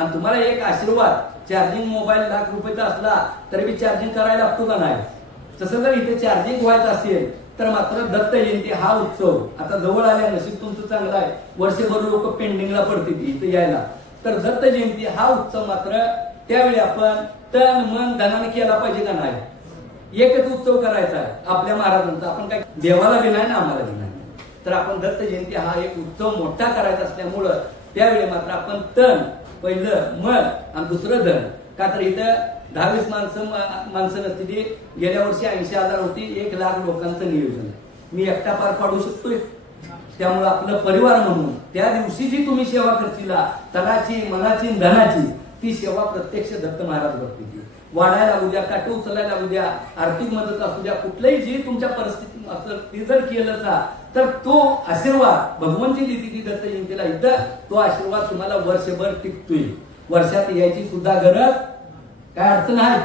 आणि तुम्हाला एक आशीर्वाद चार्जिंग मोबाईल ₹1,00,000 असला तरी बी चार्जिंग करायला लागतो का नाही? तसं जर इथे चार्जिंग व्हायचं असेल तर मात्र दत्त जयंती हा उत्सव आता जवळ आल्या, नशीब तुमचं चांगलं आहे, वर्षभर लोक पेंडिंगला पडते इथे यायला. तर दत्त जयंती हा उत्सव मात्र त्यावेळी आपण तन मन धनाने केला पाहिजे का नाही? एकच उत्सव करायचा आहे आपल्या महाराजांचा. आपण काय देवाला बी नाही ना आम्हाला बी नाही. तर आपण दत्त जयंती हा एक उत्सव मोठा करायचा असल्यामुळं त्यावेळी मात्र आपण तन पहिलं मन आणि दुसरं धन. का तर इथं 10-20 माणसं नसती ती. गेल्या वर्षी 80,000 होती. 1,00,000 लोकांचं नियोजन आहे. मी एकटा पार पाडू शकतोय. त्यामुळे आपलं परिवार म्हणून त्या दिवशी जी तुम्ही सेवा करशीला तनाची मनाची धनाची ती सेवा प्रत्यक्ष दत्त महाराज करतील. वाढायला लागू द्या, काटे उचलायला लागू द्या, आर्थिक मदत असू द्या, कुठल्याही जी तुमच्या परिस्थिती असेल ती जर केलं ना तर तो आशीर्वाद भगवंती देते ती दत्त जयंतीला. इथं तो आशीर्वाद तुम्हाला वर्षभर टिकतोय. वर्षात यायची सुद्धा गरज काय अडचण आहे?